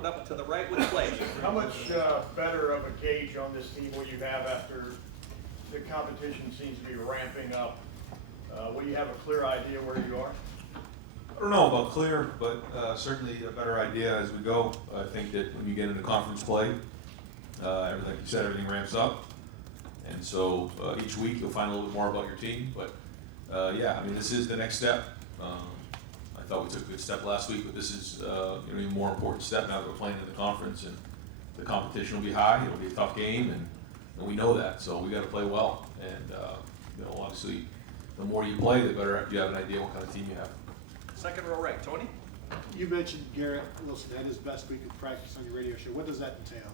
open up to the right with play. How much better of a gauge on this team will you have after the competition seems to be ramping up? Will you have a clear idea where you are? I don't know about clear, but certainly a better idea as we go. I think that when you get into conference play, everything, like you said, everything ramps up. And so each week you'll find a little bit more about your team. But yeah, I mean, this is the next step. I thought we took a good step last week, but this is an even more important step now that we're playing in the conference. And the competition will be high. It'll be a tough game, and we know that. So we got to play well. And obviously, the more you play, the better you have an idea what kind of team you have. Second row right, Tony. You mentioned Garrett Wilson had his best week of practice on your radio show. What does that entail?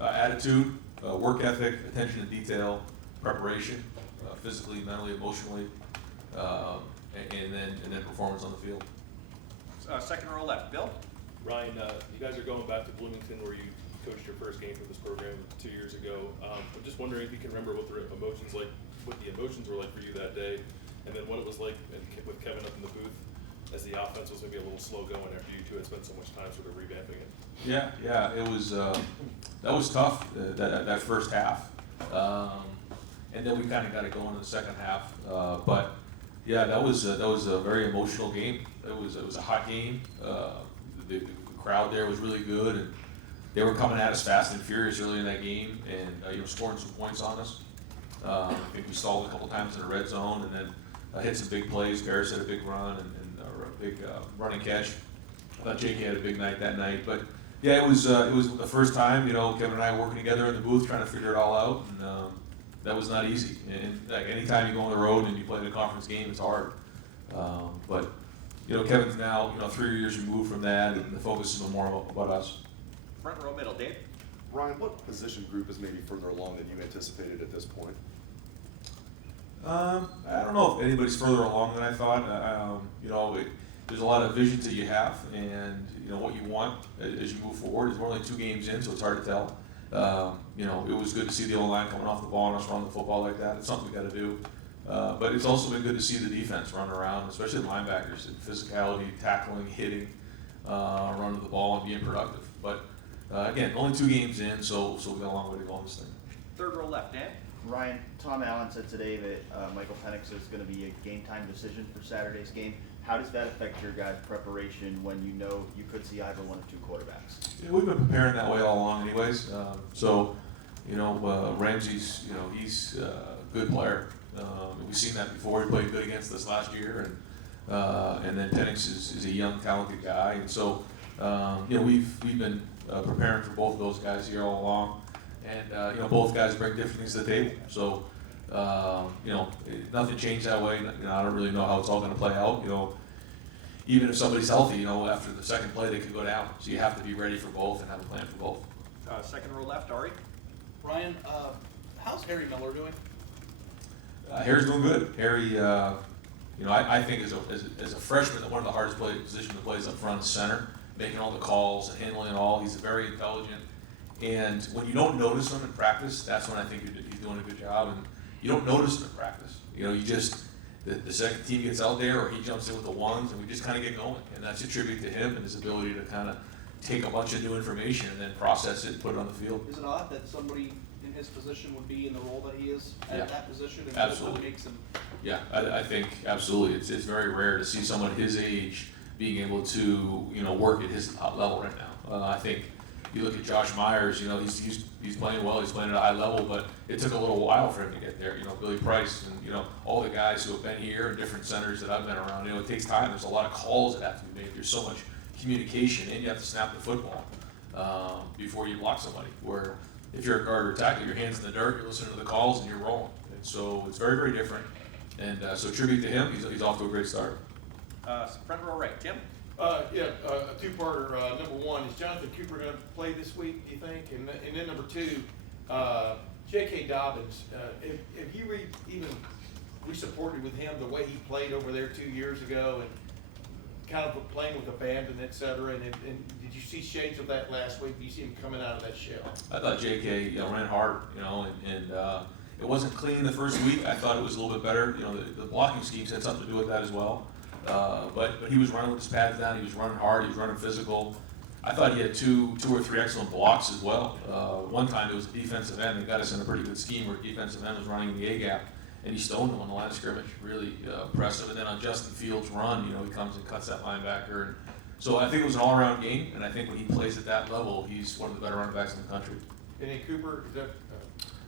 Attitude, work ethic, attention to detail, preparation, physically, mentally, emotionally, and then performance on the field. Second row left, Bill. Ryan, you guys are going back to Bloomington where you coached your first game for this program 2 years ago. I'm just wondering if you can remember what the emotions were like for you that day, and then what it was like with Kevin up in the booth as the offense was maybe a little slow going after you two had spent so much time sort of revamping it. Yeah, it was that was tough that first half, and then we kind of got it going in the second half. But yeah, that was a very emotional game. It was a hot game. The crowd there was really good, and they were coming at us fast and furious early in that game, and scoring some points on us. I think we stalled a couple times in the red zone, and then hit some big plays. Paris had a big run and a big running catch. I thought Jake had a big night that night, but yeah, it was the first time Kevin and I working together in the booth trying to figure it all out, and that was not easy. And like anytime you go on the road and you play in a conference game, it's hard. But Kevin's now 3 years removed from that, and the focus is more about us. Front row middle, Dave. Ryan, what position group is maybe further along than you anticipated at this point? I don't know if anybody's further along than I thought. There's a lot of visions that you have, and what you want as you move forward. We're only 2 games in, so it's hard to tell. It was good to see the O-line coming off the ball and us run the football like that. It's something we got to do. But it's also been good to see the defense run around, especially the linebackers, and physicality, tackling, hitting, running the ball, and being productive. But again, only 2 games in, so we got a long way to go on this thing. Third row left, Dan. Ryan, Tom Allen said today that Michael Penix is going to be a game time decision for Saturday's game. How does that affect your guys' preparation when you know you could see either one of 2 quarterbacks? Yeah, we've been preparing that way all along anyways. Ramsey's, he's a good player. We've seen that before. He played good against us last year, and then Penix is a young, talented guy. And so, we've been preparing for both of those guys here all along. And, both guys bring different things to the table. So, nothing changed that way. I don't really know how it's all going to play out. Even if somebody's healthy, after the second play, they could go down. So you have to be ready for both and have a plan for both. Second row left, Ari. Ryan, how's Harry Miller doing? Harry's doing good. Harry, I think as a freshman, one of the hardest position to play is up front, center, making all the calls and handling it all. He's very intelligent. And when you don't notice him in practice, that's when I think he's doing a good job. And you don't notice him in practice. You just, the second team gets out there or he jumps in with the ones and we just kind of get going. And that's a tribute to him and his ability to kind of take a bunch of new information and then process it and put it on the field. Is it odd that somebody in his position would be in the role that he is at that position? And Absolutely. What makes him? Yeah, I think absolutely. It's very rare to see someone his age being able to work at his level right now. I think you look at Josh Myers. He's playing well. He's playing at a high level, but it took a little while for him to get there. Billy Price and all the guys who have been here in different centers that I've been around. It takes time. There's a lot of calls that have to be made. There's so much communication, and you have to snap the football before you block somebody. Where if you're a guard or tackle, your hands in the dirt, you're listening to the calls and you're rolling. And so it's very, very different. And so tribute to him. He's off to a great start. Front row right, Tim. A 2-parter. Number 1, is Jonathan Cooper going to play this week, do you think? And then number 2, J.K. Dobbins. Have you even supported with him the way he played over there 2 years ago and kind of playing with abandon, et cetera? And did you see shades of that last week? Did you see him coming out of that shell? I thought J.K. ran hard, and it wasn't clean the first week. I thought it was a little bit better. The blocking schemes had something to do with that as well. But he was running with his pads down. He was running hard. He was running physical. I thought he had two or three excellent blocks as well. One time it was a defensive end that got us in a pretty good scheme where defensive end was running in the A gap, and he stoned him on the line of scrimmage. Really impressive. And then on Justin Fields' run, you know, he comes and cuts that linebacker. And so I think it was an all-around game, and I think when he plays at that level, he's one of the better running backs in the country. And then Cooper, is that?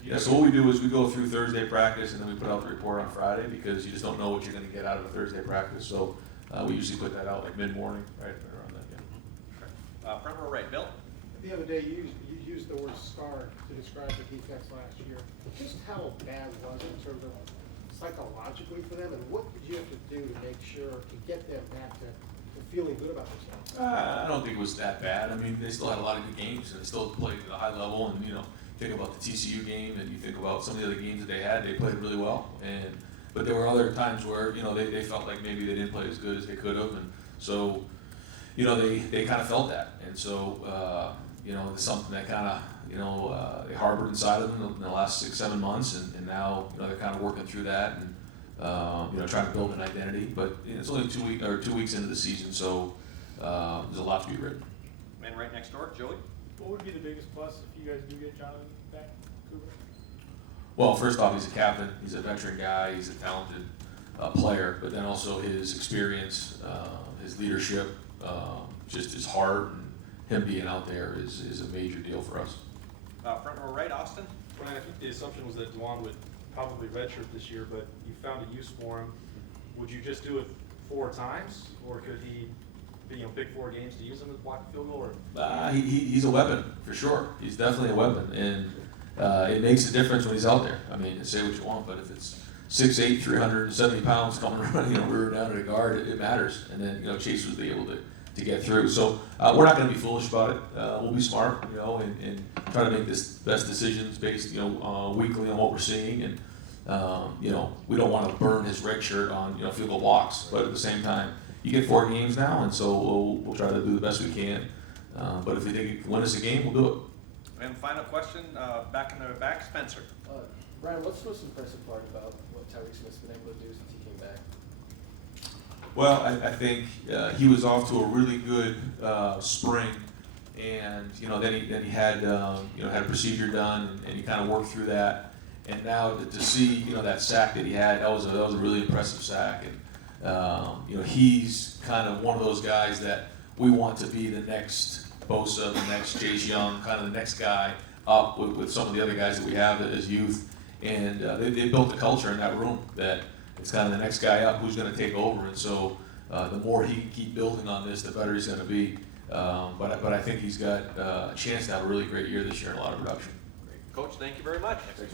Yeah, so what we do is we go through Thursday practice, and then we put out the report on Friday, because you just don't know what you're going to get out of a Thursday practice. So we usually put that out like mid-morning, right around that. Yeah. Front row right, Bill? The other day, you used the word scar to describe the defense last year. Just how bad was it in terms of psychologically for them, and what did you have to do to make sure to get them back to feeling good about themselves? I don't think it was that bad. I mean, they still had a lot of good games, and they still played at a high level. And you know, think about the TCU game, and you think about some of the other games that they had. They played really well, but there were other times where you know they felt like maybe they didn't play as good as they could have, and so you know they kind of felt that, and so you know it's something that kind of you know they harbored inside of them in the last 6-7 months, and now you know they're kind of working through that and you know trying to build an identity. But you know, it's only 2 weeks into the season, so there's a lot to be written. Man right next door, Joey? What would be the biggest plus if you guys do get Jonathan back, Cooper? Well, first off, he's a captain. He's a veteran guy. He's a talented player, but then also his experience, his leadership, just his heart, and him being out there is a major deal for us. Front row right, Austin? Brian, I think the assumption was that Dwan would probably redshirt this year, but you found a use for him. Would you just do it 4 times, or could he, you know, pick 4 games to use him as block field goal? Or He's a weapon for sure. He's definitely a weapon, and it makes a difference when he's out there. I mean, say what you want, but if it's 6'8", 370 pounds coming around, you know, rear down to the guard, it matters. And then you know Chase was able to get through. So we're not going to be foolish about it. We'll be smart, you know, and try to make this best decisions based, you know, weekly on what we're seeing. And you know, we don't want to burn his red shirt on you know field goal blocks, but at the same time, you get 4 games now, and so we'll try to do the best we can. But if they win us a game, we'll do it. And final question, back in the back, Spencer. Brian, what's the most impressive part about what Tyreek Smith's been able to do since he came back? Well, I think he was off to a really good spring, and you know then he had you know had a procedure done, and he kind of worked through that. And now to see you know that sack that he had, that was a really impressive sack. And you know he's kind of one of those guys that we want to be the next Bosa, the next Chase Young, kind of the next guy up with some of the other guys that we have as youth. And they built a culture in that room that it's kind of the next guy up who's going to take over. And so the more he can keep building on this, the better he's going to be. But I think he's got a chance to have a really great year this year and a lot of production. Great. Coach, thank you very much.